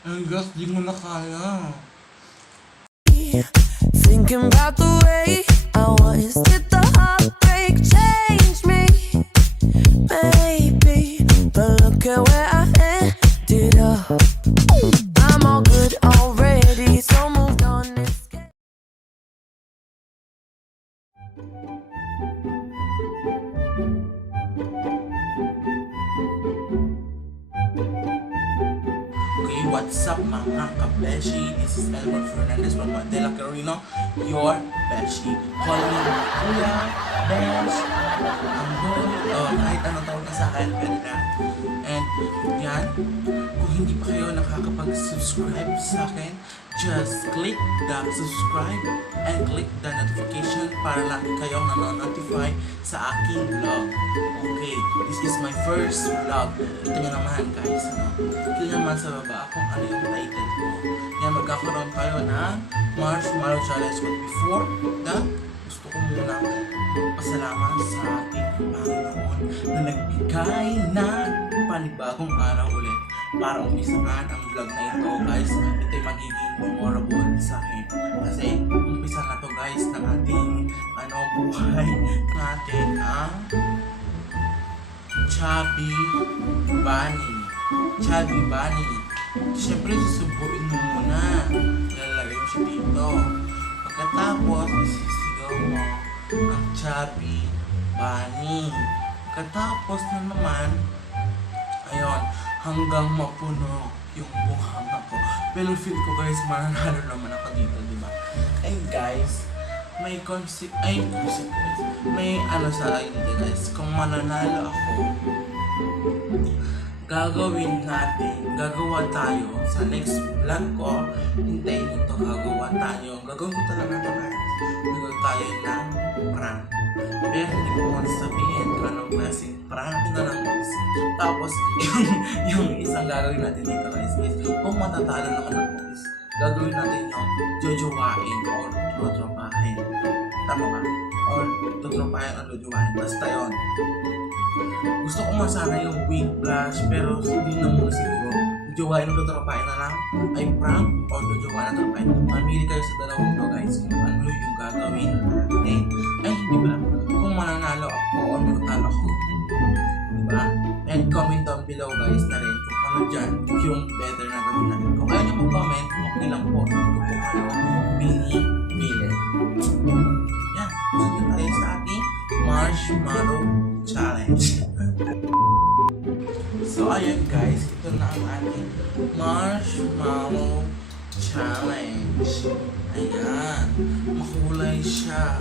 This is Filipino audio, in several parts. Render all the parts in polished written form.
Ang gas, di mo na kaya. Thinking about the way I was. Did the heartbreak change me? Maybe, but look at where I ended up. I'm all good already, so moved on. Okay, what's up mga kabeshi? This is Elmer Fernandez from Mandela Carino, your beshi. Call me Kuya, Besh, Amboy, kahit anong tawag ka sa akin, pwede na. And yan, kung hindi pa kayo nakakapag-subscribe sa akin, just click the subscribe and click the notification para lagi kayong nanonotify sa aking vlog. Okay, this is my first vlog. Ito nyo naman guys, ito naman sa baba kung ano yung title ko. Yan, magkakaroon kayo ng Marshmallow Challenge. But before that, gusto ko muna magpasalamat sa ating Panginoon na nagbigay ng panibagong araw ulit para umpisahan ang vlog na ito guys. Ito'y magiging memorable sa akin kasi umpisa na to guys ng ating buhay natin ang Chubby Bunny. Siyempre susubuin mo muna, ilalagay mo siya dito. Pagkatapos isisigaw mo ang Chubby Bunny. Pagkatapos na naman, ayun, hanggang mapuno yung buhanga ko. Pero feel ko guys, mananalo naman ako dito, di ba? And guys, may sa akin dito guys. Kung mananalo ako, gagawa tayo sa next vlog ko. Hintayin nito, gagawin ko talaga ito guys. Gagawin tayo ng prank. Pero hindi ko muna sabihin kung anong klaseng prank na lang guys. Tapos, yung isang gagawin natin dito guys is, kung matatalo naman ako guys, gagawin natin yung jojowain or tutropahin. Tama ba? Or tutropahin o jojowain. Basta yun. Gusto ko masana yung wig blush, pero hindi na muna siguro. Jojowain o tutropahin na lang ay prank or jojowain na tutropahin. Mamili kayo sa dalawang to guys kung ano yung gagawin natin. Ay, hindi ba? Kung mananalo ako o matatalo ako. Diba? And comment down below guys na rin kung ano dyan yung better na gawin natin. Kung ayaw nyo mag-comment, okay lang po. Hindi ko po pinipili. Yan. Sige tayo sa ating Marshmallow Challenge. So ayan guys, ito na ang ating Marshmallow Challenge. Ayan. Makulay siya.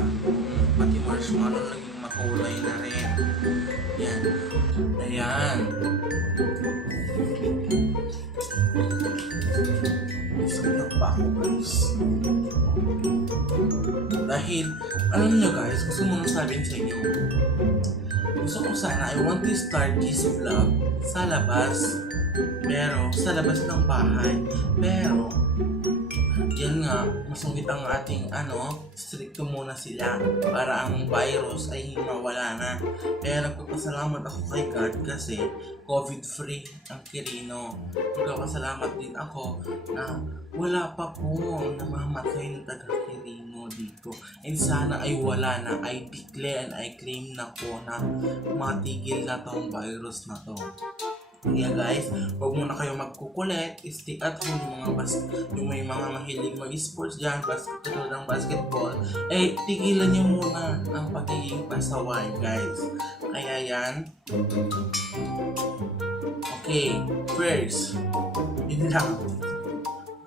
Pati marshmallow naging makulay na rin. Yan. Ayan. Isang pa ako guys. Dahil, alam nyo guys, gusto mo sabihin sa inyo. Gusto ko sana, I want to start this vlog sa labas. Pero, sa labas ng bahay. Pero, yan nga, masungit ang ating stricto muna sila para ang virus ay mawala na. Kaya nagpapasalamat ako kay God kasi COVID-free ang Quirino. Nagpapasalamat din ako na wala pa po namamatay na taga-Quirino dito. And sana ay wala na, I declare and I claim na po na matigil na tong virus na to. Kaya guys, huwag muna kayo magkukulit, stay at home yung may mga mahilig mag-sports dyan, tulad ng basketball, tigilan nyo muna ang pagiging pasaway guys. Kaya yan. Okay, first. Yun lang.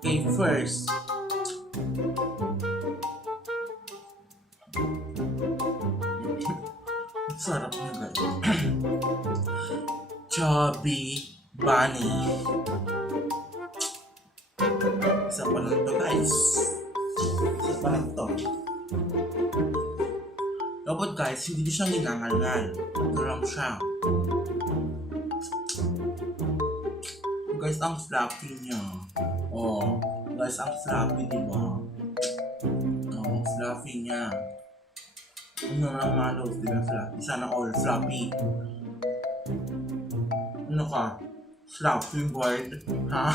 Okay, first. Sarap na guys. Chubby Bunny. Isa pa lang to guys. Isa pa lang to. Dapat guys, hindi siya ninangalngal. Ito lang siya. Guys, ang fluffy niya. Oh, guys, ang fluffy, diba? Oh, fluffy niya. Ano lang malos, diba fluffy? Sana all fluffy. Ano ka? Fluffy bird? Ha?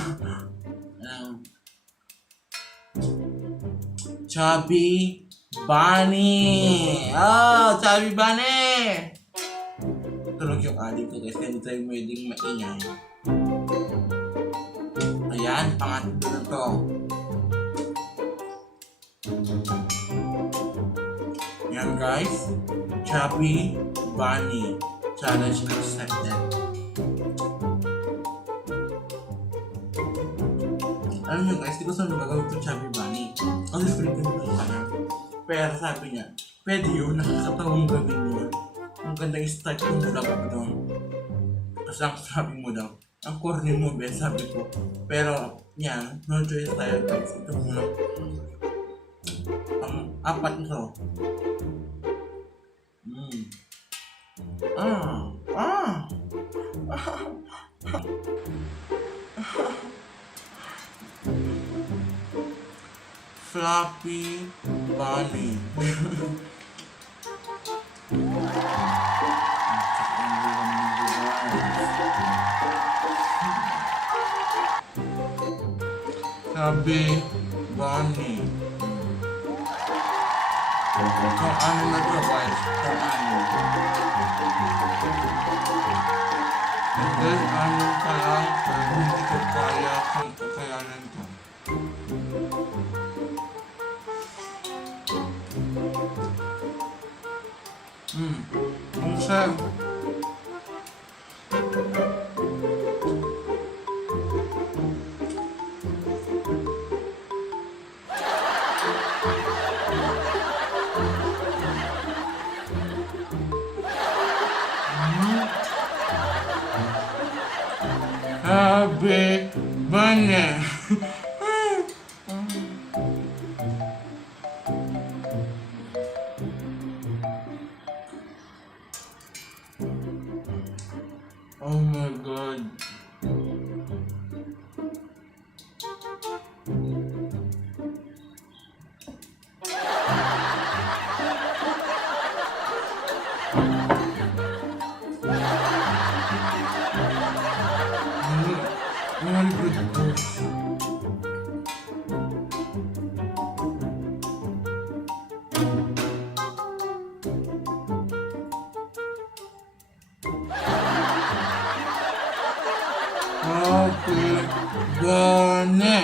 Chubby Bunny! Oh, Chubby Bunny! Tulog yung adik ko guys, kaya hindi tayo pwedeng maingay. Ayan, pangatlo na to. Ayan guys, Chubby Bunny. Challenge accepted. Alam nyo guys, di ko saan magagawin itong Chubby Bunny. Kasi screen ko nito kanya. Pero sabi niya, pwede yun, nakakatawang gawin mo. Ang ganda yung start yung vlog ko doon. Kasi ang sabi mo daw, ang corny mo be, sabi ko. Pero, yan, no choice tayo guys. Ito muna. Ang apat nito. Fluffy Bunny. Chubby Bunny. Kung ano na to guys, kung ano. Then ano kaya, pero hindi ko kaya kung kakayanan ko. Ang sarap. Chubby Bunny. Oh my god. Chubby Bunny.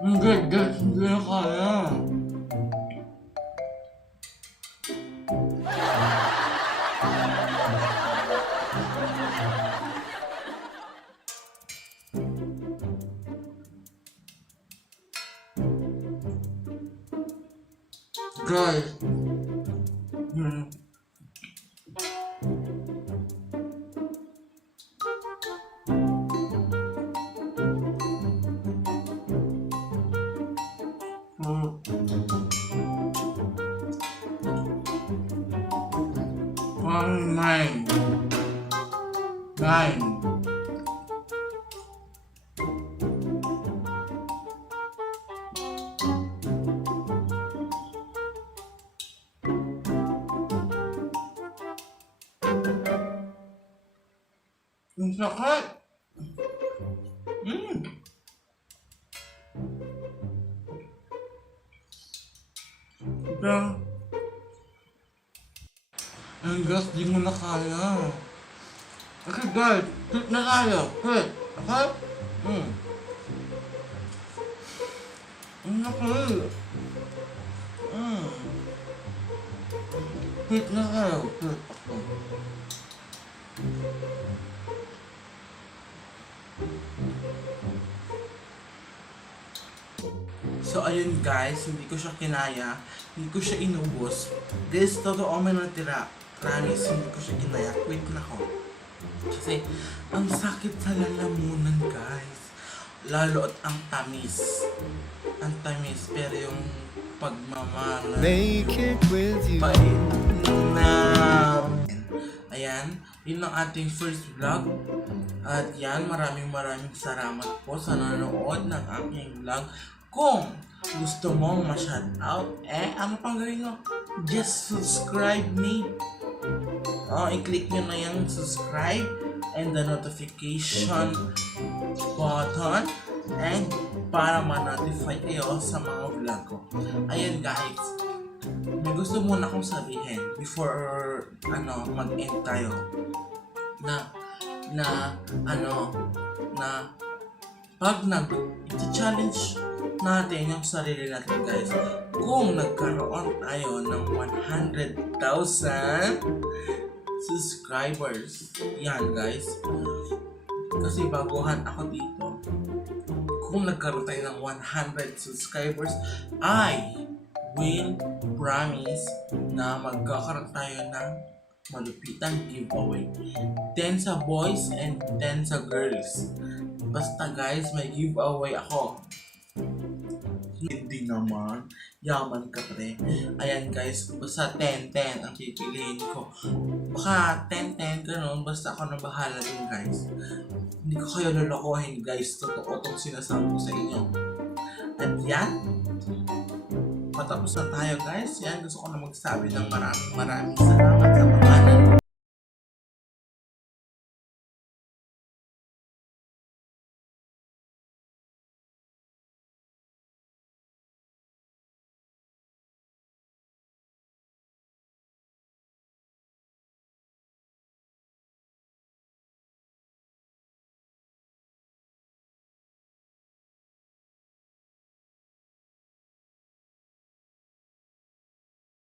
Ang ganda, hindi na kaya. Guys. Nine. Ang sakit. Ito. Ang gas, di mo na kaya. Okay guys, quit na tayo. Quit. Okay? Ang sakit. Quit na kayo. Quit. So ayun guys, hindi ko siya kinaya, hindi ko siya inubos. Guys, totoo may natira. Promise, hindi ko siya kinaya. Quit na ko. Kasi, ang sakit sa lalamunan guys. lalo at ang tamis. Ang tamis, pero yung pagmamana Make it with you. pait na. Ayan, yun ang ating first vlog. At yan, maraming salamat po sa nanonood ng aking vlog. Kung gusto mong ma-shoutout, ano pang gawin mo? Just subscribe me. I-click nyo na yung subscribe and the notification button and para ma-notify kayo sa mga vlog ko. Ayan guys, may gusto muna akong sabihin before mag-end tayo na pag nag-challenge natin yung sarili natin guys, kung nagkaroon tayo ng 100,000 subscribers, yan guys, kasi baguhan ako dito, kung nagkaroon tayo ng 100 subscribers, I will promise na magkakaroon tayo ng malupitang giveaway. 10 sa boys and 10 sa girls. Basta guys, may giveaway ako. Hindi naman, yaman ka pre. Ayan guys, basta 10-10 ang pipiliin ko. Baka 10-10 ganun, basta ako na bahala din guys. Hindi ko kayo lolokohin guys, totoo itong sinasabi ko sa inyo. At yan, patapos na tayo guys. Yan, gusto ko na magsabi ng maraming salamat sa mga nanonood.